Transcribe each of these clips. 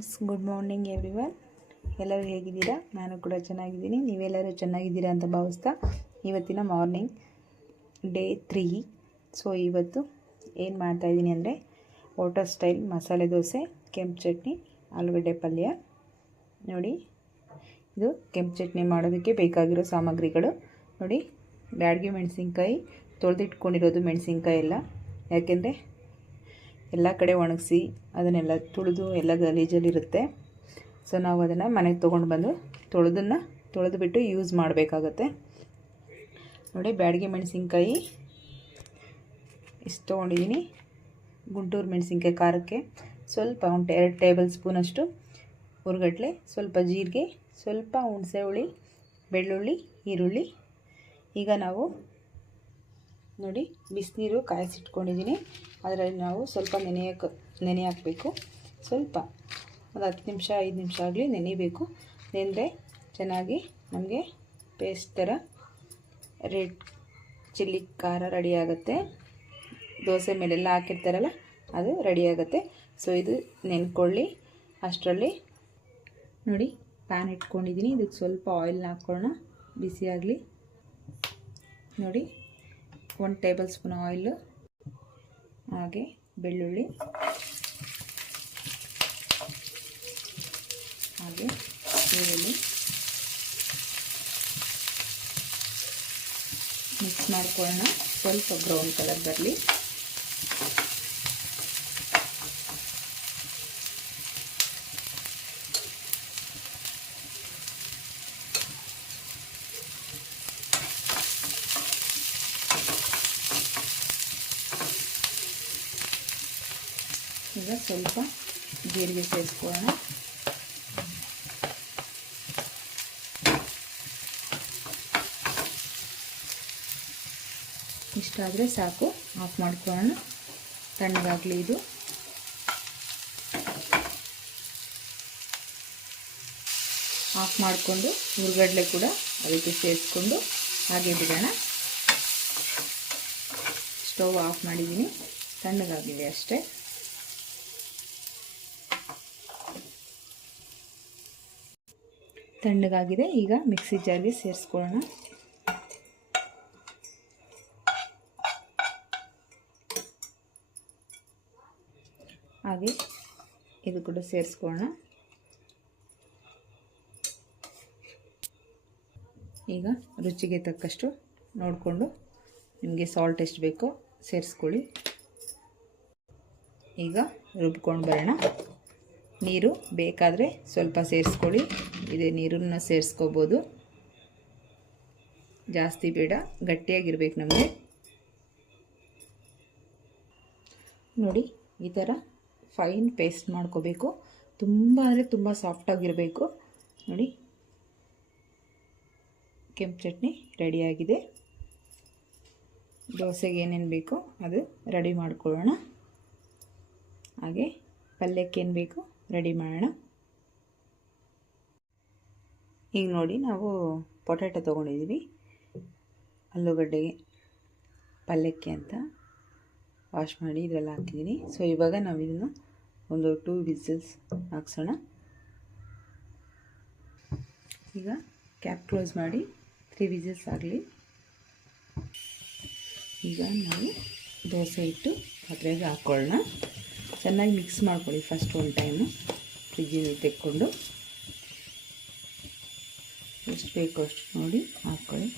Friends, good morning everyone. ಎಲ್ಲರೂ ಹೇಗಿದ್ದೀರಾ? ನಾನು ಕೂಡ ಚೆನ್ನಾಗಿದ್ದೀನಿ. ನೀವೆಲ್ಲರೂ ಚೆನ್ನಾಗಿದ್ದೀರಾ ಅಂತ ಭಾವಿಸ್ತಾ ಇವತ್ತಿನ ಮಾರ್ನಿಂಗ್ ಡೇ ತ್ರೀ. ಸೊ, ಇವತ್ತು ಏನು ಮಾಡ್ತಾಯಿದ್ದೀನಿ ಅಂದರೆ ವಾಟರ್ ಸ್ಟೈಲ್ ಮಸಾಲೆ ದೋಸೆ, ಕೆಂಪು ಚಟ್ನಿ, ಆಲೂಗಡ್ಡೆ ಪಲ್ಯ. ನೋಡಿ, ಇದು ಕೆಂಪು ಚಟ್ನಿ ಮಾಡೋದಕ್ಕೆ ಬೇಕಾಗಿರೋ ಸಾಮಗ್ರಿಗಳು. ನೋಡಿ, ಬ್ಯಾಡ್ಗೆ ಮೆಣಸಿನ್ಕಾಯಿ, ತೊಳೆದಿಟ್ಕೊಂಡಿರೋದು ಮೆಣಸಿನ್ಕಾಯಿ ಎಲ್ಲ ಯಾಕೆಂದರೆ ಎಲ್ಲ ಕಡೆ ಒಣಗಿಸಿ ಅದನ್ನೆಲ್ಲ ತುಳಿದು ಎಲ್ಲ ಗಲೀಜಲ್ಲಿರುತ್ತೆ ಸೊ ನಾವು ಅದನ್ನು ಮನೆಗೆ ತೊಗೊಂಡು ಬಂದು ತೊಳೆದನ್ನು ತೊಳೆದುಬಿಟ್ಟು ಯೂಸ್ ಮಾಡಬೇಕಾಗತ್ತೆ. ನೋಡಿ, ಬ್ಯಾಡಿಗೆ ಮೆಣಸಿನ್ಕಾಯಿ ಇಷ್ಟು ತೊಗೊಂಡಿದ್ದೀನಿ ಗುಂಟೂರು ಮೆಣಸಿನ್ಕಾಯಿ ಖಾರಕ್ಕೆ ಸ್ವಲ್ಪ ಒಂದು ಎರಡು ಟೇಬಲ್ ಸ್ಪೂನಷ್ಟು ಹುರ್ಗಡ್ಲೆ ಸ್ವಲ್ಪ ಜೀರಿಗೆ, ಸ್ವಲ್ಪ ಹುಣಸೆ ಹುಳಿ, ಬೆಳ್ಳುಳ್ಳಿ, ಈರುಳ್ಳಿ. ಈಗ ನಾವು ನೋಡಿ, ಬಿಸಿನೀರು ಕಾಯಿಸಿಟ್ಕೊಂಡಿದ್ದೀನಿ. ಅದರಲ್ಲಿ ನಾವು ಸ್ವಲ್ಪ ನೆನೆಯಕ್ಕೆ ನೆನೆ ಹಾಕಬೇಕು. ಸ್ವಲ್ಪ ಒಂದು ಹತ್ತು ನಿಮಿಷ, ಐದು ನಿಮಿಷ ಆಗಲಿ ನೆನೆಯಬೇಕು ನೆನೆದ್ರೆ ಚೆನ್ನಾಗಿ ನಮಗೆ ಪೇಸ್ಟ್ ಥರ ರೆಡ್ ಚಿಲ್ಲಿ ಖಾರ ರೆಡಿ ಆಗುತ್ತೆ. ದೋಸೆ ಮೇಲೆಲ್ಲ ಹಾಕಿರ್ತಾರಲ್ಲ, ಅದು ರೆಡಿಯಾಗುತ್ತೆ ಸೊ, ಇದು ನೆನ್ಕೊಳ್ಳಿ. ಅಷ್ಟರಲ್ಲಿ ನೋಡಿ, ಪ್ಯಾನ್ ಇಟ್ಕೊಂಡಿದ್ದೀನಿ. ಇದಕ್ಕೆ ಸ್ವಲ್ಪ ಆಯಿಲ್ನ ಹಾಕ್ಕೊಳ್ಳೋಣ. ಬಿಸಿಯಾಗಲಿ ನೋಡಿ. ಒಂದು ಟೇಬಲ್ ಸ್ಪೂನ್ ಆಯಿಲು ಹಾಗೆ ಬೆಳ್ಳುಳ್ಳಿ ಹಾಗೆ ಈರುಳ್ಳಿ. ಮಿಕ್ಸ್ ಮಾಡ್ಕೊಳ್ಳೋಣ. ಸ್ವಲ್ಪ ಬ್ರೌನ್ ಕಲರ್ ಬರಲಿ ಈಗ ಸ್ವಲ್ಪ ಜೀರಿಗೆ ಸೇರಿಸ್ಕೊಳ್ಳೋಣ ಇಷ್ಟಾದರೆ ಸಾಕು, ಆಫ್ ಮಾಡ್ಕೊಳ್ಳೋಣ. ತಣ್ಣಗಾಗಲಿ ಇದು. ಆಫ್ ಮಾಡಿಕೊಂಡು ಹುರ್ಗಡ್ಲೆ ಕೂಡ ಅದಕ್ಕೆ ಸೇರಿಸ್ಕೊಂಡು ಹಾಗೆ ಬಿಡೋಣ. ಸ್ಟವ್ ಆಫ್ ಮಾಡಿದ್ದೀನಿ. ತಣ್ಣಗಾಗಿದೆ ಅಷ್ಟೇ. ತಣ್ಣಗಾಗಿದೆ. ಈಗ ಮಿಕ್ಸಿ ಜಾರ್ಗೆ ಸೇರಿಸ್ಕೊಳ್ಳೋಣ. ಹಾಗೆ ಇದು ಕೂಡ ಸೇರಿಸ್ಕೊಳ್ಳೋಣ. ಈಗ ರುಚಿಗೆ ತಕ್ಕಷ್ಟು ನೋಡಿಕೊಂಡು ನಿಮಗೆ ಸಾಲ್ಟ್ ಎಷ್ಟು ಬೇಕೋ ಸೇರಿಸ್ಕೊಳ್ಳಿ. ಈಗ ರುಬ್ಕೊಂಡು ಬರೋಣ. ನೀರು ಬೇಕಾದರೆ ಸ್ವಲ್ಪ ಸೇರಿಸ್ಕೊಳ್ಳಿ. ಇದೆ, ನೀರನ್ನು ಸೇರಿಸ್ಕೋಬೋದು. ಜಾಸ್ತಿ ಬೇಡ, ಗಟ್ಟಿಯಾಗಿರ್ಬೇಕು ನಮಗೆ. ನೋಡಿ, ಈ ಥರ ಫೈನ್ ಪೇಸ್ಟ್ ಮಾಡ್ಕೋಬೇಕು. ತುಂಬ ಅಂದರೆ ತುಂಬ ಸಾಫ್ಟಾಗಿರಬೇಕು ನೋಡಿ, ಕೆಂಪು ಚಟ್ನಿ ರೆಡಿಯಾಗಿದೆ ದೋಸೆಗೆ ಏನೇನು ಬೇಕೋ ಅದು ರೆಡಿ ಮಾಡ್ಕೊಳ್ಳೋಣ. ಹಾಗೆ ಪಲ್ಯಕ್ಕೆ ಏನು ಬೇಕು ರೆಡಿ ಮಾಡೋಣ. ಈಗ ನೋಡಿ ನಾವು ಪೊಟ್ಯಾಟೊ ತೊಗೊಂಡಿದ್ದೀವಿ ಆಲೂಗಡ್ಡೆ, ಪಲ್ಯಕ್ಕೆ ಅಂತ ವಾಶ್ ಮಾಡಿ ಇದರಲ್ಲಿ ಹಾಕಿದ್ದೀನಿ ಸೊ ಇವಾಗ ನಾವು ಇದನ್ನು ಒಂದು ಟೂ ವಿಸಿಲ್ಸ್ ಹಾಕ್ಸೋಣ. ಈಗ ಕ್ಯಾಪ್ ಕ್ಲೋಸ್ ಮಾಡಿ ತ್ರೀ ವಿಸಿಲ್ಸ್ ಆಗಲಿ. ಈಗ ನಾವು ದೋಸೆ ಇಟ್ಟು ಪಾತ್ರೆಗೆ ಹಾಕ್ಕೊಳ್ಳೋಣ ಚೆನ್ನಾಗಿ ಮಿಕ್ಸ್ ಮಾಡ್ಕೊಳ್ಳಿ ಫಸ್ಟ್ ಒಂದು ಟೈಮು ಫ್ರಿಜ್ಜಿಗೆ ತೆಕ್ಕೊಂಡು. ಎಷ್ಟು ಬೇಕೋ ಅಷ್ಟು ನೋಡಿ ಹಾಕ್ಕೊಳ್ಳಿ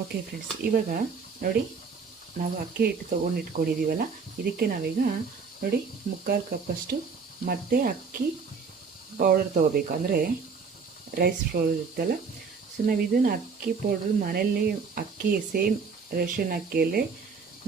ಓಕೆ ಫ್ರೆಂಡ್ಸ್ ಇವಾಗ ನೋಡಿ ನಾವು ಅಕ್ಕಿ ಹಿಟ್ಟು ತೊಗೊಂಡು ಇಟ್ಕೊಂಡಿದ್ದೀವಲ್ಲ ಇದಕ್ಕೆ ನಾವೀಗ ನೋಡಿ ಮುಕ್ಕಾಲು ಕಪ್ಪಷ್ಟು ಮತ್ತೆ ಅಕ್ಕಿ ಪೌಡರ್ ತೊಗೋಬೇಕು. ಅಂದರೆ ರೈಸ್ ಫ್ಲೋರ್ ಇರುತ್ತಲ್ಲ? ಸೊ ನಾವು ಇದನ್ನು ಅಕ್ಕಿ ಪೌಡ್ರ್ ಮನೆಯಲ್ಲಿ ಅಕ್ಕಿ ಸೇಮ್ ರೇಷನ್ ಅಕ್ಕಿಯಲ್ಲೇ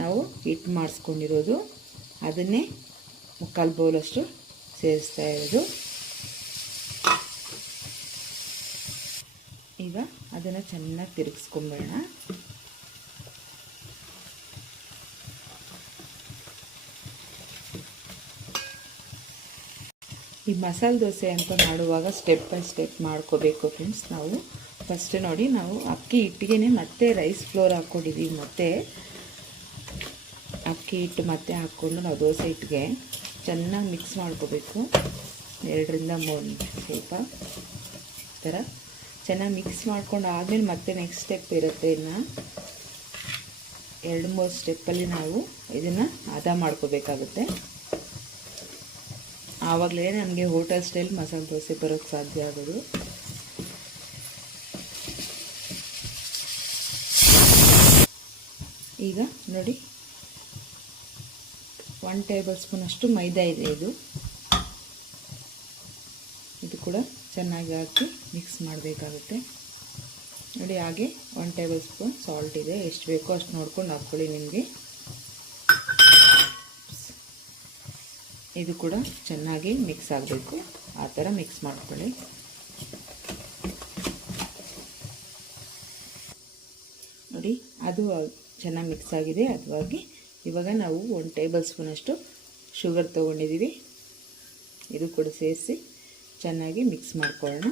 ನಾವು ಹಿಟ್ಟು ಮಾಡಿಸ್ಕೊಂಡಿರೋದು. ಅದನ್ನೇ ಮುಕ್ಕಾಲು ಬೌಲಷ್ಟು ಸೇರಿಸ್ತಾ ಇರೋದು. ಈಗ ಅದನ್ನು ಚೆನ್ನಾಗಿ ತಿರುಗಿಸ್ಕೊಂಬೇಡ ಈ ಮಸಾಲೆ ದೋಸೆ ಅಂತ ಮಾಡುವಾಗ ಸ್ಟೆಪ್ ಬೈ ಸ್ಟೆಪ್ ಮಾಡ್ಕೋಬೇಕು ಫ್ರೆಂಡ್ಸ್ ನಾವು. ಫಸ್ಟ್ ನೋಡಿ ನಾವು ಅಕ್ಕಿ ಹಿಟ್ಟಿಗೆ ಮತ್ತೆ ರೈಸ್ ಫ್ಲೋರ್ ಹಾಕ್ಕೊಂಡಿದ್ದೀವಿ ಮತ್ತೆ ಅಕ್ಕಿ ಹಿಟ್ಟು ಮತ್ತೆ ಹಾಕ್ಕೊಂಡು ನಾವು ದೋಸೆ ಹಿಟ್ಟಿಗೆ ಚೆನ್ನಾಗಿ ಮಿಕ್ಸ್ ಮಾಡ್ಕೋಬೇಕು. ಎರಡರಿಂದ ಮೂರು ಸ್ವಲ್ಪ ಥರ ಚೆನ್ನಾಗಿ ಮಿಕ್ಸ್ ಮಾಡ್ಕೊಂಡು ಆದಮೇಲೆ ಮತ್ತೆ ನೆಕ್ಸ್ಟ್ ಸ್ಟೆಪ್ ಇರುತ್ತೆ ಇನ್ನು. ಎರಡು ಮೂರು ಸ್ಟೆಪ್ಪಲ್ಲಿ ನಾವು ಇದನ್ನು ಹದ ಮಾಡ್ಕೋಬೇಕಾಗುತ್ತೆ. ಆವಾಗಲೇ ನನಗೆ ಹೋಟೆಲ್ ಸ್ಟೈಲ್ ಮಸಾಲೆ ದೋಸೆ ಬರೋಕ್ಕೆ ಸಾಧ್ಯ ಆಗೋದು. ಈಗ ನೋಡಿ ಒನ್ ಟೇಬಲ್ ಸ್ಪೂನಷ್ಟು ಮೈದಾ ಇದೆ ಇದು. ಇದು ಕೂಡ ಚೆನ್ನಾಗಿ ಹಾಕಿ ಮಿಕ್ಸ್ ಮಾಡಬೇಕಾಗುತ್ತೆ. ನೋಡಿ, ಹಾಗೆ ಒನ್ ಟೇಬಲ್ ಸ್ಪೂನ್ ಸಾಲ್ಟ್ ಇದೆ. ಎಷ್ಟು ಬೇಕೋ ಅಷ್ಟು ನೋಡ್ಕೊಂಡು ಹಾಕ್ಕೊಳ್ಳಿ ನಿಮಗೆ. ಇದು ಕೂಡ ಚೆನ್ನಾಗಿ ಮಿಕ್ಸ್ ಆಗಬೇಕು. ಆ ಥರ ಮಿಕ್ಸ್ ಮಾಡ್ಕೊಳ್ಳಿ. ನೋಡಿ, ಅದು ಚೆನ್ನಾಗಿ ಮಿಕ್ಸ್ ಆಗಿದೆ. ಅದುವಾಗಿ ಇವಾಗ ನಾವು ಒಂದು ಟೇಬಲ್ ಸ್ಪೂನಷ್ಟು ಶುಗರ್ ತೊಗೊಂಡಿದ್ದೀವಿ. ಇದು ಕೂಡ ಸೇರಿಸಿ ಚೆನ್ನಾಗಿ ಮಿಕ್ಸ್ ಮಾಡ್ಕೊಳ್ಳೋಣ.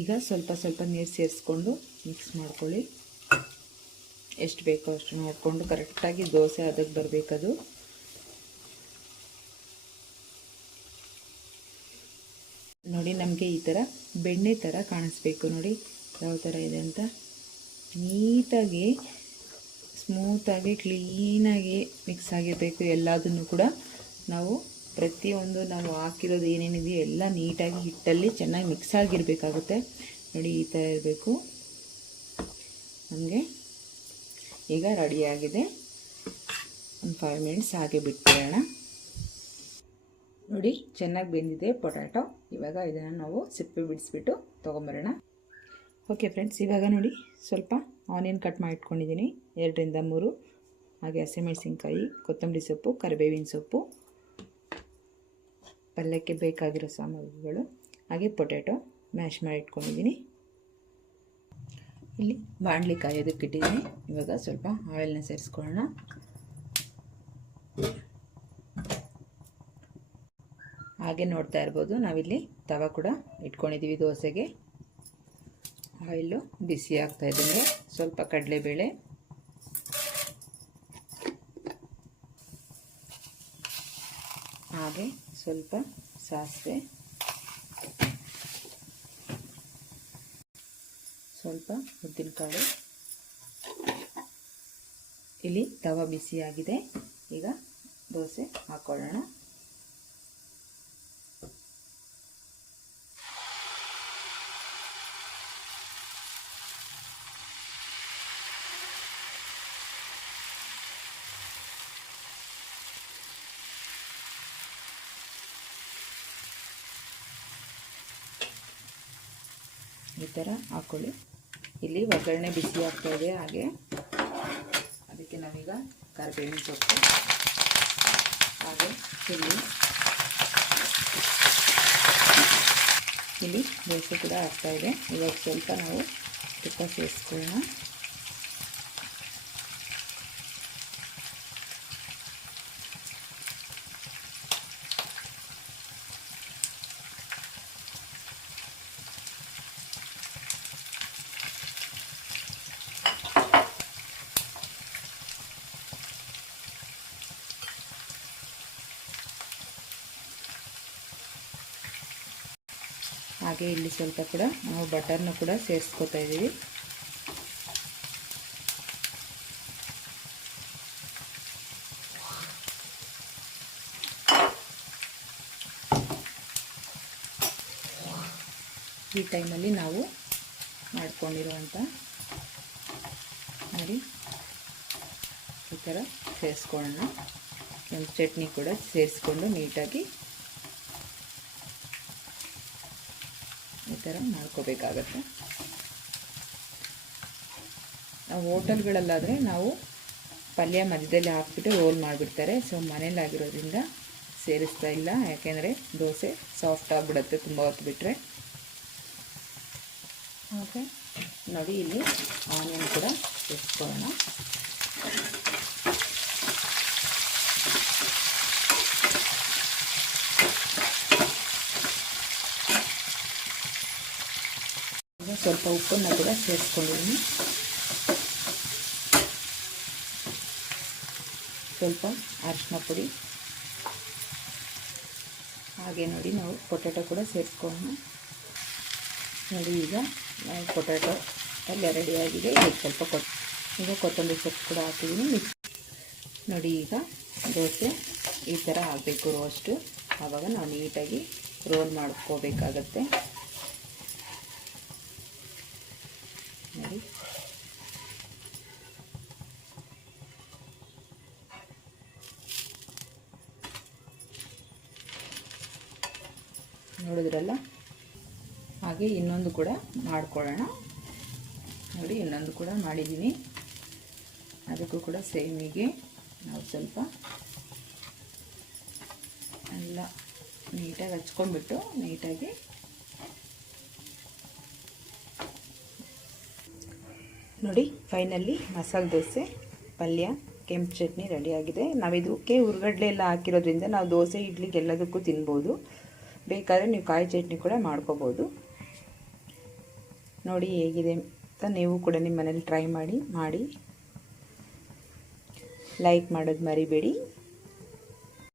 ಈಗ ಸ್ವಲ್ಪ ಸ್ವಲ್ಪ ನೀರು ಸೇರಿಸ್ಕೊಂಡು ಮಿಕ್ಸ್ ಮಾಡ್ಕೊಳ್ಳಿ. ಎಷ್ಟು ಬೇಕೋ ಅಷ್ಟು ನೋಡಿಕೊಂಡು ಕರೆಕ್ಟಾಗಿ ದೋಸೆ ಅದಕ್ಕೆ ಬರಬೇಕದು. ನೋಡಿ ನಮಗೆ ಈ ಥರ ಬೆಣ್ಣೆ ಥರ ಕಾಣಿಸ್ಬೇಕು ನೋಡಿ, ಯಾವ ಥರ ಇದೆ ಅಂತ. ನೀಟಾಗಿ, ಸ್ಮೂತಾಗಿ, ಕ್ಲೀನಾಗಿ ಮಿಕ್ಸ್ ಆಗಿರಬೇಕು ಎಲ್ಲದನ್ನು ಕೂಡ. ನಾವು ಪ್ರತಿಯೊಂದು ನಾವು ಹಾಕಿರೋದು ಏನೇನಿದೆಯೋ ಎಲ್ಲ ನೀಟಾಗಿ ಹಿಟ್ಟಲ್ಲಿ ಚೆನ್ನಾಗಿ ಮಿಕ್ಸ್ ಆಗಿರಬೇಕಾಗುತ್ತೆ. ನೋಡಿ ಈ ಥರ ಇರಬೇಕು. ನಮಗೆ ಈಗ ರೆಡಿಯಾಗಿದೆ. ಒಂದು ಫೈವ್ ಮಿನಿಟ್ಸ್ ಹಾಗೆ ಬಿಟ್ಬಿಡೋಣ. ನೋಡಿ, ಚೆನ್ನಾಗಿ ಬೆಂದಿದೆ ಪೊಟ್ಯಾಟೊ. ಇವಾಗ ಇದನ್ನು ನಾವು ಸಿಪ್ಪೆ ಬಿಡಿಸ್ಬಿಟ್ಟು ತೊಗೊಂಬರೋಣ. ಓಕೆ ಫ್ರೆಂಡ್ಸ್ ಇವಾಗ ನೋಡಿ, ಸ್ವಲ್ಪ ಆನಿಯನ್ ಕಟ್ ಮಾಡಿ ಇಟ್ಕೊಂಡಿದ್ದೀನಿ. ಎರಡರಿಂದ ಮೂರು. ಹಾಗೆ ಹಸಿಮೆಣಸಿನ್ಕಾಯಿ, ಕೊತ್ತಂಬರಿ ಸೊಪ್ಪು, ಕರಿಬೇವಿನ ಸೊಪ್ಪು. ಪಲ್ಯಕ್ಕೆ ಬೇಕಾಗಿರೋ ಸಾಮಗ್ರಿಗಳು. ಹಾಗೆ ಪೊಟ್ಯಾಟೊ ಮ್ಯಾಶ್ ಮಾಡಿ ಇಟ್ಕೊಂಡಿದ್ದೀನಿ. ಇಲ್ಲಿ ಬಾಣಲಿ ಕಾಯೋದಕ್ಕೆ ಇಟ್ಟಿದ್ದೀನಿ. ಇವಾಗ ಸ್ವಲ್ಪ ಆಯಿಲ್ನ ಸೇರಿಸ್ಕೊಳ್ಳೋಣ. ಹಾಗೆ ನೋಡ್ತಾ ಇರ್ಬೋದು, ನಾವಿಲ್ಲಿ ತವ ಕೂಡ ಇಟ್ಕೊಂಡಿದ್ದೀವಿ ದೋಸೆಗೆ. ಆಯಿಲು ಬಿಸಿ ಆಗ್ತಾ ಇದ್ದಂಗೆ ಸ್ವಲ್ಪ ಕಡಲೆಬೇಳೆ. ಹಾಗೆ ಸ್ವಲ್ಪ ಸಾಸಿವೆ. ಸ್ವಲ್ಪ ಉದ್ದಿನಕಾಳು ಇಲ್ಲಿ ತವ ಬಿಸಿಯಾಗಿದೆ. ಈಗ ದೋಸೆ ಹಾಕ್ಕೊಳ್ಳೋಣ ಈ ಥರ ಹಾಕ್ಕೊಳ್ಳಿ. ಇಲ್ಲಿ ಒಗ್ಗರಣೆ ಬಿಸಿ ಆಗ್ತಾ ಇದೆ, ಹಾಗೆ ಅದಕ್ಕೆ ನಾವೀಗ ಕರಿಬೇವಿನ ಸೊಪ್ಪು, ಹಾಗೆ ಚಿಲ್ಲಿ. ಇಲ್ಲಿ ದೋಸೆ ಕೂಡ ಆಗ್ತಾ ಇದೆ. ಇವಾಗ ಸ್ವಲ್ಪ ನಾವು ತುಪ್ಪ ಸೇರಿಸ್ಕೊಳ್ಳೋಣ. ಹಾಗೆ ಇಲ್ಲಿ ಸ್ವಲ್ಪ ಕೂಡ ನಾವು ಬಟರ್ನ ಕೂಡ ಸೇರಿಸ್ಕೋತಾ ಇದ್ದೀವಿ. ಈ ಟೈಮಲ್ಲಿ ನಾವು ಮಾಡ್ಕೊಂಡಿರುವಂಥ ನೋಡಿ, ಈ ಥರ ಸೇರಿಸ್ಕೊಳ್ಳೋಣ. ಒಂದು ಚಟ್ನಿ ಕೂಡ ಸೇರಿಸ್ಕೊಂಡು ನೀಟಾಗಿ ಥರ ಮಾಡ್ಕೋಬೇಕಾಗತ್ತೆ. ನಾವು ಹೋಟೆಲ್ಗಳಲ್ಲಾದರೆ ನಾವು ಪಲ್ಯ ಮಧ್ಯದಲ್ಲಿ ಹಾಕ್ಬಿಟ್ಟು ರೋಲ್ ಮಾಡಿಬಿಡ್ತಾರೆ. ಸೊ ಮನೇಲಾಗಿರೋದ್ರಿಂದ ಸೇರಿಸ್ತಾ ಇಲ್ಲ. ಯಾಕೆಂದರೆ ದೋಸೆ ಸಾಫ್ಟ್ ಆಗಿಬಿಡುತ್ತೆ ತುಂಬ ಹೊತ್ತು ಬಿಟ್ಟರೆ ಓಕೆ. ನೋಡಿ, ಇಲ್ಲಿ ಆನಿಯನ್ ಕೂಡ ಸೇರಿಸ್ಕೊಳ್ಳೋಣ ಸ್ವಲ್ಪ ಉಪ್ಪನ್ನು ಕೂಡ ಸೇರಿಸ್ಕೊಂಡಿದ್ದೀನಿ ಸ್ವಲ್ಪ ಅರಿಶಿನ ಪುಡಿ. ಹಾಗೆ ನೋಡಿ ನಾವು ಪೊಟ್ಯಾಟೊ ಕೂಡ ಸೇರಿಸ್ಕೊಂಡು ನೋಡಿ ಈಗ ನಾವು ಪೊಟ್ಯಾಟೊ ಎಲ್ಲ ರೆಡಿಯಾಗಿದೆ ಈಗ ಸ್ವಲ್ಪ ಕೊತ್, ಈಗ ಕೊತ್ತಂಬರಿ ಸೊಪ್ಪು ಕೂಡ ಹಾಕಿದ್ದೀನಿ ಮಿಕ್ಸ್ ನೋಡಿ ಈಗ ದೋಸೆ ಈ ಥರ ಆಗಬೇಕು ರೋಸ್ಟು ಆವಾಗ ನಾವು ನೀಟಾಗಿ ರೋಲ್ ಮಾಡ್ಕೋಬೇಕಾಗತ್ತೆ. ನೋಡಿ. ನೋಡಿದ್ರಲ್ಲ? ಹಾಗೆ ಇನ್ನೊಂದು ಕೂಡ ಮಾಡ್ಕೊಳ್ಳೋಣ. ನೋಡಿ, ಇನ್ನೊಂದು ಕೂಡ ಮಾಡಿದ್ದೀನಿ ಅದಕ್ಕೂ ಕೂಡ ಸೇಮಿಗೆ ನಾವು ಸ್ವಲ್ಪ ಎಲ್ಲ ನೀಟಾಗಿ ಹಚ್ಕೊಂಡ್ಬಿಟ್ಟು ನೀಟಾಗಿ ನೋಡಿ ಫೈನಲ್ಲಿ ಮಸಾಲೆ ದೋಸೆ, ಪಲ್ಯ, ಕೆಂಪು ಚಟ್ನಿ ರೆಡಿಯಾಗಿದೆ. ನಾವು ಇದಕ್ಕೆ ಹುರ್ಗಡ್ಲೆ ಎಲ್ಲ ಹಾಕಿರೋದ್ರಿಂದ ನಾವು ದೋಸೆ ಇಡ್ಲಿಗೆ ಎಲ್ಲದಕ್ಕೂ ತಿನ್ಬೋದು. ಬೇಕಾದರೆ ನೀವು ಕಾಯಿ ಚಟ್ನಿ ಕೂಡ ಮಾಡ್ಕೋಬೋದು. ನೋಡಿ ಹೇಗಿದೆ ಅಂತ ನೀವು ಕೂಡ ನಿಮ್ಮ ಮನೇಲಿ ಟ್ರೈ ಮಾಡಿ ಮಾಡಿ. ಲೈಕ್ ಮಾಡೋದು ಮರಿಬೇಡಿ.